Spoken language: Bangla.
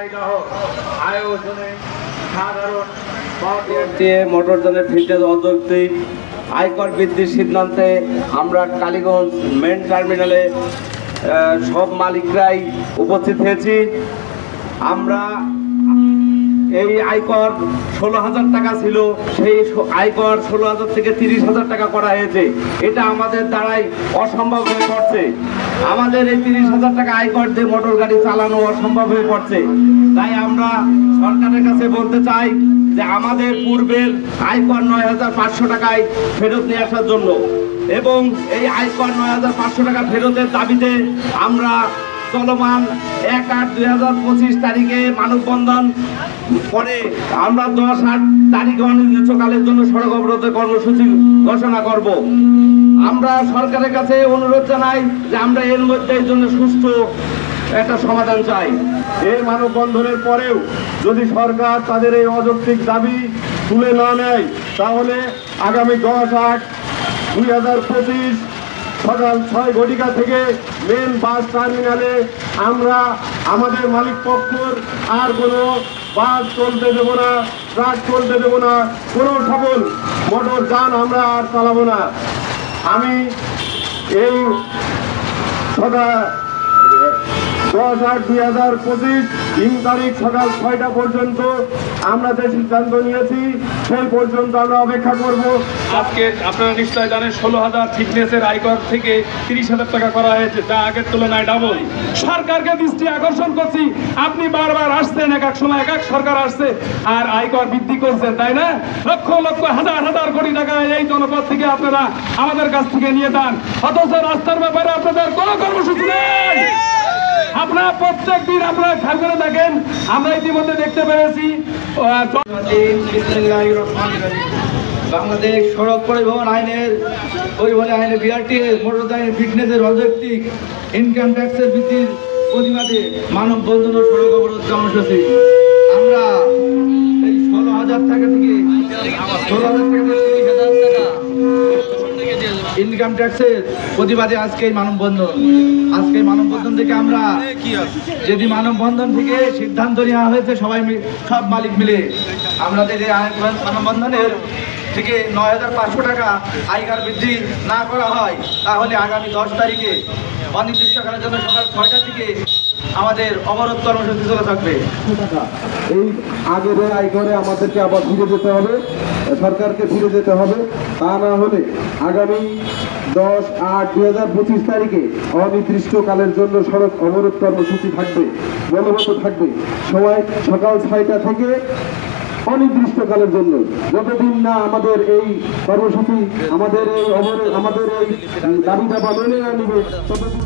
আয়োজনে সাধারণ মোটরযানের ফিটনেস অযৌক্তিক আয়কর বৃদ্ধির সিদ্ধান্তে আমরা কালীগঞ্জ মেন টার্মিনালে সব মালিকরাই উপস্থিত হয়েছি। আমরা এই আয়কর 16,000 টাকা ছিল, সেই আয়কর 16,000 থেকে 30,000 টাকা করা হয়েছে। এটা আমাদের দ্বারাই অসম্ভব হয়ে পড়ছে। আমাদের এই 30,000 টাকা আয়কর দিয়ে মোটর গাড়ি চালানো অসম্ভব হয়ে পড়ছে। তাই আমরা সরকারের কাছে বলতে চাই যে আমাদের পূর্বের আয়কর 9,500 টাকায় ফেরত নিয়ে আসার জন্য, এবং এই আয়কর 9,500 টাকা ফেরতের দাবিতে আমরা চলমান 1/8/2025 তারিখে মানববন্ধন পরে আমরা 10/8 তারিখে অনির্দিষ্টকালের জন্য সড়ক অবরোধের কর্মসূচি ঘোষণা করব। আমরা সরকারের কাছে অনুরোধ জানাই যে আমরা এর মধ্যে এই জন্য সুষ্ঠু একটা সমাধান চাই। এই মানববন্ধনের পরেও যদি সরকার তাদের এই অযৌক্তিক দাবি তুলে না নেয়, তাহলে আগামী 10/8/2025 সকাল 6 ঘটিকা থেকে মেন বাস টার্মিনালে আমরা আমাদের মালিক পক্ষর আর কোনো বাস চলতে দেব না, ট্রাক চলতে দেব না, কোনো সকল মোটর যান আমরা আর চালাবো না। আমি এই 10/8/2025 3 তারিখ সকাল 6টা পর্যন্ত আমরা যে সিদ্ধান্ত নিয়েছি সেই পর্যন্ত আমরা অপেক্ষা করব। আজকে আপনারা নিশ্চয় জানেন 16,000 থিকনেসের আয়কর থেকে 30,000 টাকা করা হয়েছে, যা আগের তুলনায় ডাবল। সরকারকে দৃষ্টি আকর্ষণ করছি, আপনি বারবার আসছেন, এক এক সময় এক এক সরকার আসছে আর আয়কর বৃদ্ধি করছেন, তাই না? লক্ষ লক্ষ হাজার হাজার কোটি টাকা এই জনপদ থেকে আপনারা আমাদের কাছ থেকে নিয়ে যান, অথচ রাস্তার ব্যাপারে আপনাদের কোনো কর্মসূচি নেই। আপনারা প্রত্যেক দিন আপনারা খেয়াল করে দেখেন, আমরা ইতিমধ্যে দেখতে পেরেছি বাংলাদেশ সড়ক পরিবহন আইনের বিআরটিএ মোটরযানের ফিটনেসের অযৌক্তিক ইনকাম ট্যাক্সের বৃদ্ধির প্রতিবাদে মানববন্ধন ও সড়ক অবরোধ কর্মসূচি আমরা এই 16,000 টাকা থেকে 30,000 টাকা ইনকাম ট্যাক্সের প্রতিবাদে আজকে এই মানববন্ধন। আজকে মানববন্ধন থেকে আমরা যদি মানববন্ধন থেকে সিদ্ধান্ত নেওয়া হয়েছে সব মালিক মিলে আমাদের এই মানববন্ধনের থেকে 9,500 টাকা আয়কর বৃদ্ধি না করা হয়, তাহলে আগামী 10 তারিখে অনির্দিষ্টকালের জন্য সকাল 6টা থেকে আমাদের অবরোধ কর্মসূচি চলে থাকবে। এই আগের আয়করে আমাদেরকে আবার ফিরে যেতে হবে, সরকারকে ফিরে যেতে হবে। তা না হলে আগামী 10/8/2025 তারিখে অনির্দিষ্টকালের জন্য সড়ক অবরোধ কর্মসূচি থাকবে, বলবৎ থাকবে। সবাই সকাল 6টা থেকে অনির্দিষ্টকালের জন্য, যতদিন না আমাদের এই কর্মসূচি আমাদের এই দাবি দাবা মেনে না নিবে ততদিন